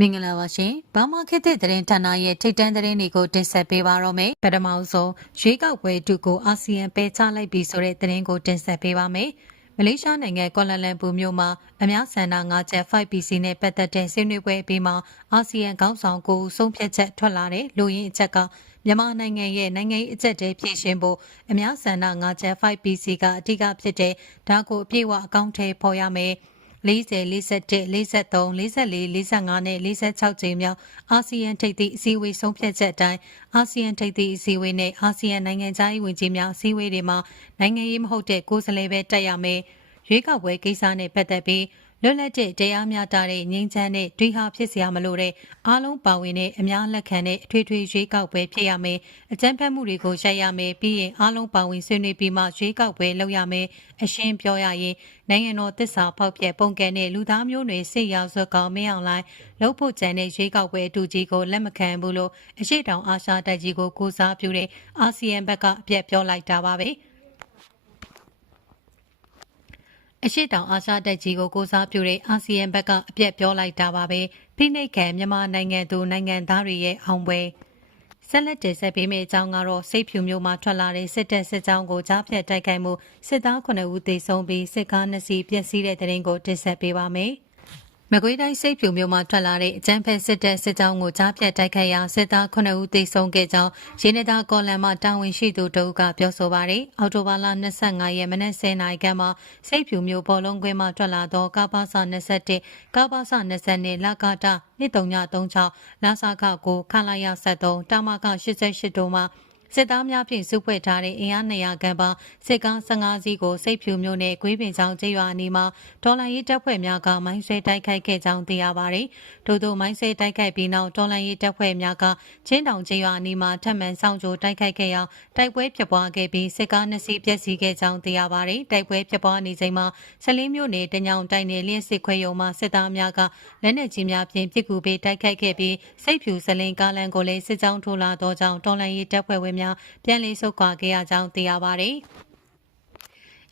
မင်္ဂလာပါရှင်။ဘာမခေတ်သစ်သတင်းဌာနရဲ့ထိတ်တန့်သတင်းတွေကိုတင်ဆက်ပေးပါတော့မယ်။ပထမဆုံးရွေးကောက်ပွဲတူကိုအာဆီယံပယ်ချလိုက်ပြီဆိုတဲ့သတင်းကိုတင်ဆက်ပေးပါမယ်။မလေးရှားနိုင်ငံကွာလာလမ်ပူမြို့မှာအများဆန္ဒ9ချက် 5PC နဲ့ပတ်သက်တဲ့ဆွေးနွေးပွဲအပြီးမှာအာဆီယံခေါင်းဆောင်ကိုဆုံးဖြတ်ချက်ထွက်လာတဲ့လူရင်းအချက်ကမြန်မာနိုင်ငံရဲ့နိုင်ငံရေးအကျက်တဲဖြည့်ရှင်ဖို့အများဆန္ဒ9ချက် 5PC ကအဓိကဖြစ်တဲ့ဒါကိုအပြည့်အဝအကောင့်ထဲပေါ်ရမယ်။ 40 41 43 44 45နဲ့46ကြိမ်မြောက်အာဆီယံထိပ်သီးအစည်းအဝေးဆုံးဖြတ်ချက်အတိုင်းအာဆီယံထိပ်သီးအစည်းအဝေးနဲ့အာဆီယံနိုင်ငံခြားရေးဝန်ကြီးများအစည်းအဝေးတွေမှာနိုင်ငံရေးမဟုတ်တဲ့ကိုယ်စားလှယ်ပဲတက်ရမယ်။ရွေးကောက်ပွဲကိစ္စနဲ့ပတ်သက်ပြီး လွတ်လပ်တဲ့တရားမျှတတဲ့ငြိမ်းချမ်းတဲ့တွေးဟာဖြစ်စရာမလိုတဲ့အားလုံးပါဝင်တဲ့အများလက်ခံတဲ့အထွေထွေရွေးကောက်ပွဲဖြစ်ရမယ်အကြမ်းဖက်မှုတွေကိုရပ်ရမယ်ပြီးရင်အားလုံးပါဝင်ဆွေးနွေးပြီးမှရွေးကောက်ပွဲလုပ်ရမယ်အရှင်းပြောရရင်နိုင်ငံတော်တစ္ဆာဖောက်ပြက်ပုံကဲတဲ့လူသားမျိုးနွယ်စစ်ရောက်စွက်ကောင်မင်းအောင်လိုင်းလှုပ်ဖို့ကြံတဲ့ရွေးကောက်ပွဲအတူကြီးကိုလက်မခံဘူးလို့အရှိတောင်အာရှတိုက်ကြီးကိုကိုစားပြုတဲ့အာဆီယံဘက်ကအပြက်ပြောလိုက်တာပါပဲ။ အရှိတောင်အာရှတိုက်ကြီးကိုကိုစားပြုတဲ့အာဆီယံဘက်ကအပြက်ပြောလိုက်တာပါပဲဖိနှိတ်ခံမြန်မာနိုင်ငံသူနိုင်ငံသားတွေရဲ့အောင်ပွဲဆက်လက်တင်ဆက်ပေးမယ့်အကြောင်းကတော့စိတ်ဖြူမျိုးမှာထွက်လာတဲ့စစ်တပ်စစ်ကြောင်းကိုကြားဖြတ်တိုက်ခိုက်မှုစစ်သား9ဦးသေဆုံးပြီးစစ်ကား2စီးပျက်စီးတဲ့တဲ့ရင်ကိုတင်ဆက်ပေးပါမယ်။ မကွေးတိုင်းစိတ်ဖြူမြို့မှာထွက်လာတဲ့အကြမ်းဖက်စစ်တပ်စစ်ကြောင်းကိုကြားဖြတ်တိုက်ခိုက်ရာစစ်သား9ဦးသေဆုံးခဲ့ကြောင်းရင်းနှီးသားကော်လန်မှတာဝန်ရှိသူတို့ကပြောဆိုပါတယ်။အော်တိုဘာလ25ရက်မနက်10:00နာရီခန့်မှာစိတ်ဖြူမြို့ပေါ်လုံးကွင်းမှာထွက်လာသောကပ္ပစ21ကပ္ပစ22လကတာ2336လာစာခကိုခလာရ73တာမက88တို့မှာ စစ်သားများဖြင့်စုဖွဲ့ထားတဲ့အင်အား200ခန့်ပါစစ်ကား15စီးကိုစိတ်ဖြူမျိုးနဲ့ဂွေးပင်ချောင်းကျေးရွာအနီးမှာဒေါ်လာရေးတပ်ဖွဲ့များကမိုင်းဆွဲတိုက်ခိုက်ခဲ့ကြောင်းသိရပါတယ်။ထို့သောမိုင်းဆွဲတိုက်ခိုက်ပြီးနောက်ဒေါ်လာရေးတပ်ဖွဲ့များကချင်းတောင်ကျေးရွာအနီးမှာထပ်မံဆောင်ကြိုတိုက်ခိုက်ခဲ့ရာတိုက်ပွဲဖြစ်ပွားခဲ့ပြီးစစ်ကား2စီးပျက်စီးခဲ့ကြောင်းသိရပါတယ်။တိုက်ပွဲဖြစ်ပွားနေချိန်မှာဆလင်းမျိုးနယ်တညောင်တိုက်နယ်လင်းစစ်ခွဲရုံမှာစစ်သားများကလက်နက်ကြီးများဖြင့်ပစ်ကူပေးတိုက်ခိုက်ခဲ့ပြီးစိတ်ဖြူဆလင်းကားလန်ကိုလည်းစစ်ကြောင်းထိုးလာသောကြောင့်ဒေါ်လာရေးတပ်ဖွဲ့ဝင်များပြန်လည်ဆုတ်ခွာခဲ့ရကြောင်းသိရပါတယ်။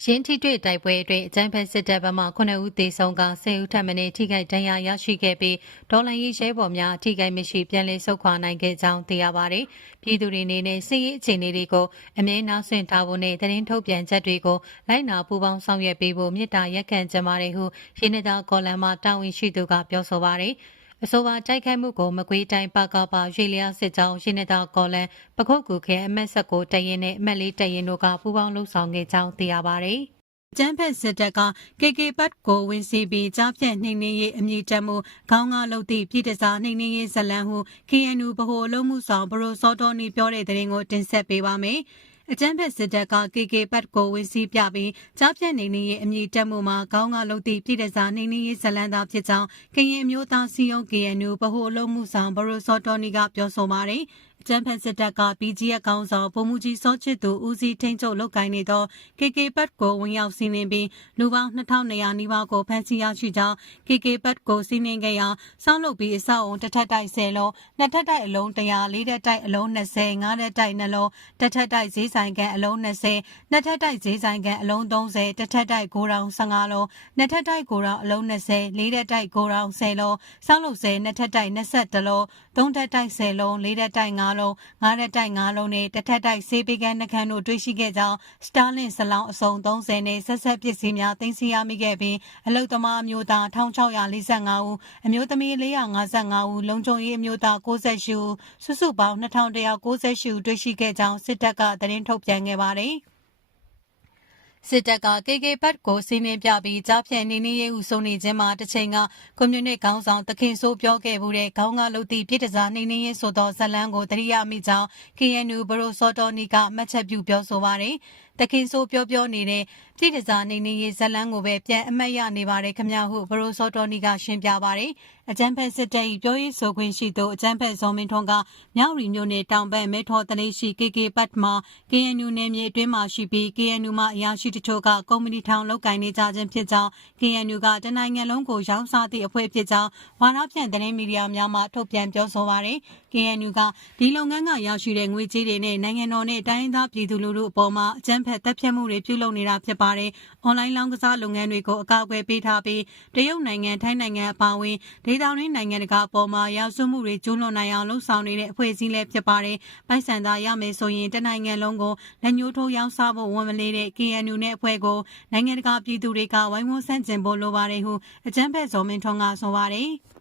ရင်းထိတွေ့တိုက်ပွဲအတွင်းအကြမ်းဖက်စစ်တပ်ဘက်မှ9ဦးသေဆုံးက10ဦးထပ်မံထိခိုက်ဒဏ်ရာရရှိခဲ့ပြီးဒေါ်လာရေးရဲဘော်များထိခိုက်မရှိပြန်လည်ဆုတ်ခွာနိုင်ခဲ့ကြောင်းသိရပါတယ်။ပြည်သူတွေအနေနဲ့စစ်ရေးအခြေအနေတွေကိုအမြဲနားဆွင့်ထားဖို့နဲ့သတင်းထုတ်ပြန်ချက်တွေကိုလိုက်နာပူးပေါင်းဆောင်ရွက်ပေးဖို့မြစ်တာရက်ခံကြပါတယ်ဟုရင်းနှီးသားကော်လန်မှတာဝန်ရှိသူကပြောဆိုပါတယ်။ အဆိုပါတိုက်ခိုက်မှုကိုမကွေးတိုင်းပကပရွေလျားစစ်ကြောင်းရင်းနေတာကော်လန်ပခုတ်ကူခဲအမက်ဆက်ကိုတရင်နဲ့အမက်လေးတရင်တို့ကပူးပေါင်းလှုပ်ဆောင်ခဲ့ကြောင်းသိရပါတယ်။ကျန်းဖက်စစ်တပ်က KK ပတ်ကိုဝင်စီပြီးကြားဖြတ်နှိမ်နှင်းရေးအမြင့်တက်မှုခေါင်းငါလုတ်သည့်ပြည်တစားနှိမ်နှင်းရေးဇလန်ဟု KNU ဗဟိုအလုံးမှုဆောင်ဘရိုစောတော်နီပြောတဲ့တဲ့ရင်ကိုတင်ဆက်ပေးပါမယ်။ အကြမ်းဖက်စစ်တပ်က KK ပတ်ကိုဝင်စီးပြပြီးကြားဖြတ်နေနေရဲ့အမည်တက်မှုမှာခေါင်းကလုံသည့်ပြည်တစားနေနေရေးဇလန်သားဖြစ်ကြောင်းကရင်မျိုးသားစီယုံ KNU ဗဟိုအလုံးမှုဆောင်ဘရိုစောတော်နီကပြောဆိုပါတယ်။ အကြမ်းဖက်စစ်တပ်က BGF ကောင်းဆောင်ပုံမှုကြီးစောချစ်သူဦးစီးထိန်းချုပ်လုပ်ကိုင်နေသော KK ပတ်ကိုဝင်ရောက်စီးနင်းပြီးလူပေါင်း2200နီးပါးကိုဖမ်းဆီးရရှိကြောင်း KK ပတ်ကိုစီးနင်းခဲ့ရာစောင်းလုပ်ပြီးအဆောက်အုံတစ်ထပ်တိုက်10လုံးနှစ်ထပ်တိုက်အလုံး100လေးထပ်တိုက်အလုံး20ငါးထပ်တိုက်နှလုံးတစ်ထပ်တိုက်ဈေးဆိုင်ကန်အလုံး20နှစ်ထပ်တိုက်ဈေးဆိုင်ကန်အလုံး30တစ်ထပ်တိုက်ဂိုရောင်15လုံးနှစ်ထပ်တိုက်ဂိုရောင်အလုံး20လေးထပ်တိုက်ဂိုရောင်10လုံးစောင်းလုပ်10နှစ်ထပ်တိုက်20လုံးသုံးထပ်တိုက်10လုံးလေးထပ်တိုက်5လုံးငါးရက်တိုက်5လုံးနဲ့တစ်ထပ်တိုက်ဆေးပေးကန်းနှခမ်းတို့တွေ့ရှိခဲ့ကြောင်းစတာလင်စလောင်းအစုံ30နဲ့ဆက်ဆက်ပစ္စည်းများတင်စီရမိခဲ့ပြီးအလုသမားအမျိုးသား1645ဦးအမျိုးသမီး455ဦးလုံခြုံရေးအမျိုးသား68ဦးစုစုပေါင်း2198ဦးတွေ့ရှိခဲ့ကြောင်းစစ်တပ်ကသတင်းထုတ်ပြန်ခဲ့ပါတယ်။ စစ်တပ်က KK ဘတ်ကိုစီးနှင်းပြပြီးကြားဖြတ်နေနေရေးဟုဆိုနေခြင်းမှာတစ်ချိန်ကကွန်မြူနစ်ခေါင်းဆောင်တခင်ဆိုးပြောခဲ့မှုတဲ့ခေါင်းကလုတ်သည့်ပြည်တစားနေနေရေးဆိုသောဇလန်းကိုတရိယာမိကြောင်း KNU ဘရိုစောတော်နီကမှတ်ချက်ပြုပြောဆိုပါတယ်။တခင်ဆိုးပြောပြောနေတဲ့ပြည်တစားနေနေရေးဇလန်းကိုပဲပြန်အမတ်ရနေပါတယ်ခမဟုဘရိုစောတော်နီကရှင်းပြပါတယ်အကြမ်းဖက်စစ်တပ်၏ပြောရေးဆိုခွင့်ရှိသူအကြမ်းဖက်ဇော်မင်းထွန်းကမြောက်ရီမျိုးနယ်တောင်ဘက်မဲထော်တလေးရှိ KK ပတ်မှာ KNU နယ်မြေအတွင်းမှာရှိပြီး KNU မှအရာရှိတချို့ကကုမ္ပဏီထောင်လုပ်ကိုင်နေကြခြင်းဖြစ်ကြောင်း KNU ကတနိုင်ငံလုံးကိုရောင်းစားသည့်အဖွဲ့ဖြစ်ကြောင်းဝါရဖြန့်သတင်းမီဒီယာများမှထုတ်ပြန်ပြောဆိုပါတယ်။ KNU ကဒီလုပ်ငန်းကရရှိတဲ့ငွေကြေးတွေနဲ့နိုင်ငံတော်နဲ့တိုင်းဒေသပြည်သူလူထုအပေါ်မှာအကြမ်းမ်းဖက်တပ်ဖြတ်မှုတွေပြုလုပ်နေတာဖြစ်ပါတယ်။ online လောင်းကစားလုပ်ငန်းတွေကိုအကာအကွယ်ပေးထားပြီးတရုတ်နိုင်ငံထိုင်းနိုင်ငံအပါအဝင်ဒေသတွင်းနိုင်ငံတကာအပေါ်မှာရာဇဝတ်မှုတွေကျူးလွန်နိုင်အောင်လှုံ့ဆော်နေတဲ့အဖွဲ့အစည်းလည်းဖြစ်ပါတယ်။ပိုက်ဆံသာရမယ်ဆိုရင်တနိုင်ငံလုံးကိုလက်ညှိုးထိုးရောင်းစားဖို့ဝန်မလေးတဲ့ KNU နဲ့အဖွဲ့ကိုနိုင်ငံတကာပြည်သူတွေကဝိုင်းဝန်းဆန့်ကျင်ဖို့လိုပါတယ်ဟုအကြမ်းဖက်ဇော်မင်းထွန်းကဆိုပါတယ်။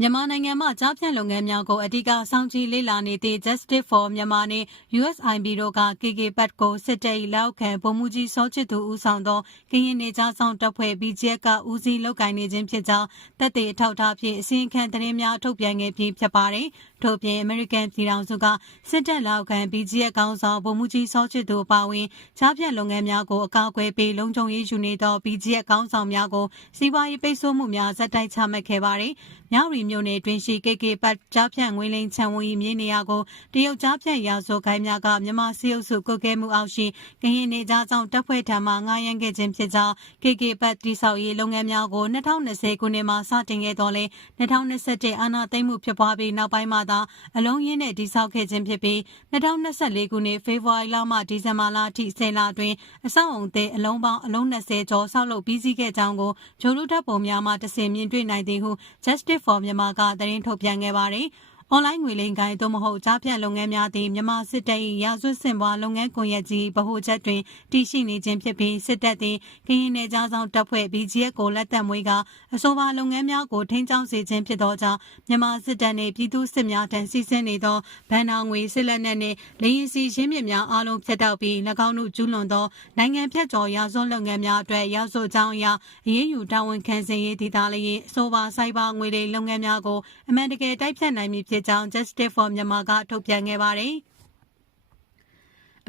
မြန်မာနိုင်ငံမှာကြားဖြတ်လုပ်ငန်းများကိုအဓိကစောင့်ကြည့်လေ့လာနေသည့် Justice for Myanmar နှင့် USIP တို့က KK ပတ်ကိုစစ်တပ်၏လက်အောက်ခံဗိုလ်မှူးကြီးစောချစ်သူဦးဆောင်သောကရင်နေကြားဆောင်တပ်ဖွဲ့ BGF ကဦးစီးလုပ်ကိုင်နေခြင်းဖြစ်ကြောင်းတပ်တွေအထောက်အထားဖြင့်အစည်းအခံသတင်းများထုတ်ပြန်ခဲ့ပြီးဖြစ်ပါတယ်။ထို့ပြင် American ပြည်ထောင်စုကစစ်တပ်လက်အောက်ခံ BGF ကောင်းဆောင်ဗိုလ်မှူးကြီးစောချစ်သူအပါအဝင်ကြားဖြတ်လုပ်ငန်းများကိုအကာအကွယ်ပေးလုံခြုံရေးယူနေသော BGF ကောင်းဆောင်များကိုစီးပွားရေးပိတ်ဆို့မှုများဇက်တိုက်ချမှတ်ခဲ့ပါတယ်။မြောက်ရီမြို့နယ်တွင်ရှိ KK ပတ်ကြားဖြန့်ငွေလိန်ချံဝီမြေနေရာကိုတရုတ်ကြားဖြန့်ရာဇိုကိုင်းများကမြန်မာစီအုပ်စုကုတ်ကဲမှုအောက်ရှိကရင်နေကြားဆောင်တပ်ဖွဲ့ထံမှငားရမ်းခဲ့ခြင်းဖြစ်ကြောင်း KK ပတ်တိဆောက်ရေးလုပ်ငန်းများကို2020ခုနှစ်မှာစတင်ခဲ့တော်လဲ2021အာဏာသိမ်းမှုဖြစ်ပွားပြီးနောက်ပိုင်းမှာသာအလုံးရင်းနဲ့တိဆောက်ခဲ့ခြင်းဖြစ်ပြီး2024ခုနှစ်ဖေဖော်ဝါရီလမှဒီဇင်ဘာလအထိ10လအတွင်းအဆောက်အုံသစ်အလုံးပေါင်းအလုံး20ကျော်ဆောက်လုပ်ပြီးစီးခဲ့ကြောင်းကိုဂျိုလူထပ်ပုံများမှတစင်မြင်တွေ့နိုင်သည်ဟု Justice for Myanmar ကသတင်းထုတ်ပြန်ခဲ့ပါတယ်။ အွန်လိုင်းငွေလိမ်ကိုင်းသို့မဟုတ်ကြားဖြတ်လုပ်ငန်းများသည်မြန်မာစစ်တပ်၏ရာဇဝတ်စင်ပွားလုပ်ငန်းကွန်ရက်ကြီးဗဟိုချက်တွင်တည်ရှိနေခြင်းဖြစ်ပြီးစစ်တပ်သည်ကရင်နယ်ကြားဆောင်တပ်ဖွဲ့ BGF ကိုလက်သက်မွေးကအဆိုပါလုပ်ငန်းများကိုထိန်းချုပ်စေခြင်းဖြစ်သောကြောင့်မြန်မာစစ်တပ်နှင့်ပြည်သူစစ်များထံစီစဉ်နေသောဗန်နာငွေစစ်လက်နက်နှင့်လေရင်စီရင်းမြစ်များအားလုံးဖျက်တောက်ပြီး၎င်းတို့ကျူးလွန်သောနိုင်ငံဖြတ်ကျော်ရာဇဝတ်လုပ်ငန်းများအတွက်ရောက်ဆိုကြောင်းအရာအရေးယူတာဝန်ခံစေရေးဒေသလေးအဆိုပါစိုက်ဘာငွေလိမ်လုပ်ငန်းများကိုအမှန်တကယ်တိုက်ဖြတ်နိုင်မည်ဖြစ်ကြောင်း Justice for Myanmar ကထုတ်ပြန်ခဲ့ပါတယ်။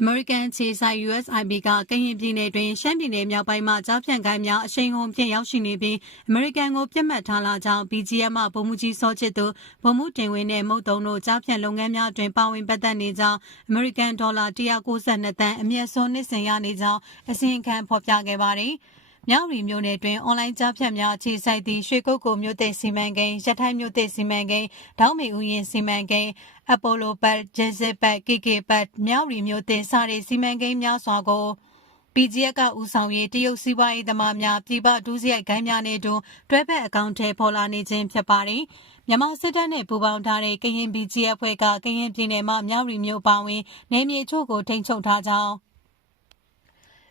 American ခြေဆိုင် USIP ကကရင်ပြည်နယ်တွင်ရှမ်းပြည်နယ်မြောက်ပိုင်းမှကြားဖြန့်ကိုင်းများအရှိန်ဟုန်ဖြင့်ရောက်ရှိနေပြီး American ကိုပြစ်မှတ်ထားလာကြောင်း BGM မှဗိုလ်မှူးကြီးစောချစ်သူဗိုလ်မှူးတင်ဝင်းနဲ့မုတ်တုံတို့ကြားဖြန့်လုပ်ငန်းများတွင်ပါဝင်ပတ်သက်နေကြောင်း American ဒေါ်လာ192တန်အမျက်ဆုံးနှစ်စဉ်ရနေကြောင်းအစီရင်ခံဖော်ပြခဲ့ပါတယ်။ မြောက်ရီမြို့နယ်တွင်အွန်လိုင်းကြားဖြတ်များအခြေစိုက်သည့်ရွှေကုတ်ကိုမြို့သစ်စီမံကိန်းရထိုင်းမြို့သစ်စီမံကိန်းဒေါင်းမီဦးရင်စီမံကိန်းအပိုလိုဘတ်ဂျင်းစစ်ဘတ်ကီကီဘတ်မြောက်ရီမြို့သစ်စတဲ့စီမံကိန်းများစွာကို PGF ကဦးဆောင်ရေးတရုတ်စီးပွားရေးသမားများပြည်ပဒုစရိုက်ဂိုင်းများနဲ့တူတွဲဖက်အကောင့်ထဲပေါ်လာနေခြင်းဖြစ်ပါတယ်။မြန်မာစစ်တပ်နဲ့ပူးပေါင်းထားတဲ့ကရင် PGF အဖွဲ့ကကရင်ပြည်နယ်မှာမြောက်ရီမြို့ပါဝင်နေမြေချို့ကိုထိန်းချုပ်ထားကြောင်း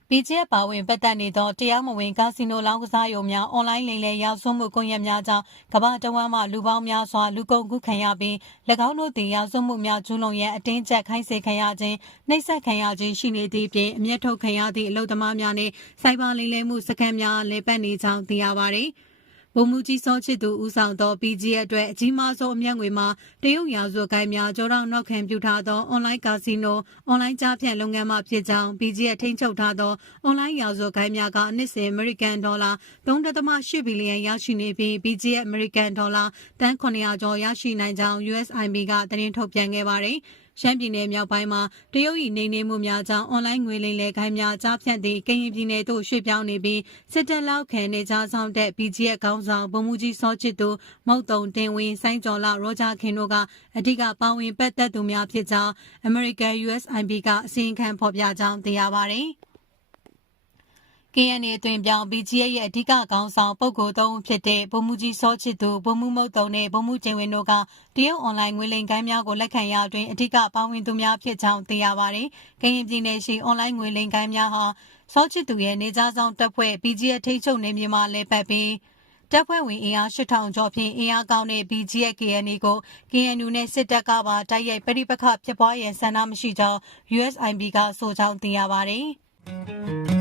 BGF ပါဝင်ပတ်သက်နေသော တရားမဝင် ကာစီနိုလောင်းကစားရုံများ အွန်လိုင်းလိမ်လည်ရောက်ဆွမှုကွန်ရက်များကြောင့် ကမ္ဘာတဝန်းမှ လူပေါင်းများစွာ လူကုန်ကူးခံရပြီး၎င်းတို့သည်ရောက်ဆွမှုများ ကျူးလွန်ရန် အတင်းကျပ်ခိုင်းစေခံရခြင်း နှိပ်စက်ခံရခြင်း ရှိနေသည့်ပြင် အမျက်ထုတ်ခံရသည့် အလုသမားများနှင့်စိုက်ဘာလိမ်လည်မှုစခန်းများ လည်းပတ်နေကြောင်း သိရပါသည်။ ဗိုလ်မှူးကြီးစောချစ်သူဦးဆောင်သော PGA အတွက်အကြီးမားဆုံးအမျက်ငွေမှာတရုတ်ရာဇဝတ်ကိုင်းများကြောတောင်နောက်ခံပြုထားသောအွန်လိုင်းကာစီနိုအွန်လိုင်းကြားဖြန့်လုပ်ငန်းမှဖြစ်ကြောင်း PGA ထိန်းချုပ်ထားသောအွန်လိုင်းရာဇဝတ်ကိုင်းများကနှစ်စဉ်အမေရိကန်ဒေါ်လာ3.8ဘီလီယံရရှိနေပြီး PGA အမေရိကန်ဒေါ်လာတန်900ကျော်ရရှိနိုင်ကြောင်း USIB ကသတင်းထုတ်ပြန်ခဲ့ပါတယ်။ ရှမ်းပြည်နယ်မြောက်ပိုင်းမှာတရုတ်၏နေနေမှုများကြောင့်အွန်လိုင်းငွေလိမ်လည်ခိုင်းများကြားဖြတ်သည့်ကရင်ပြည်နယ်သို့ရွှေ့ပြောင်းနေပြီးစစ်တပ်လောက်ခံနေကြဆောင်တဲ့ BGF ခေါင်းဆောင်ဗိုလ်မှူးကြီးစောချစ်သူမုတ်တုံတင်ဝင်းစိုင်းကျော်လာရောဂျာခင်တို့ကအဓိကပါဝင်ပတ်သက်သူများဖြစ်ကြောင်း American USIP ကအစီရင်ခံဖော်ပြကြောင်းသိရပါတယ်။ KNA အတွင်ပြောင်း BGA ရဲ့အဓိကခေါင်းဆောင်ပုဂ္ဂိုလ်သုံးဦးဖြစ်တဲ့ဗိုလ်မှူးကြီးစောချစ်သူဗိုလ်မှူးမုတ်တုံနဲ့ဗိုလ်မှူးကျင်ဝင်းတို့ကတရုတ်အွန်လိုင်းငွေလိမ်ကိုင်းများကိုလက်ခံရအတွင်အဓိကပါဝင်သူများဖြစ်ကြောင်းသိရပါတယ်။ကရင်ပြည်နယ်ရှိအွန်လိုင်းငွေလိမ်ကိုင်းများဟာစောချစ်သူရဲ့နေကြားဆောင်တပ်ဖွဲ့ BGA ထိချုပ်နေမြေမှာလဲပတ်ပြီးတပ်ဖွဲ့ဝင်အင်အား8000ကျော်ဖြင့်အင်အားကောင်းတဲ့ BGF KNA ကို KNU နဲ့စစ်တပ်ကပါတိုက်ရိုက်ပြိပခဖြစ်ပွားရန်ဆန္ဒမရှိကြောင်း USIB ကဆိုကြောင်းသိရပါတယ်။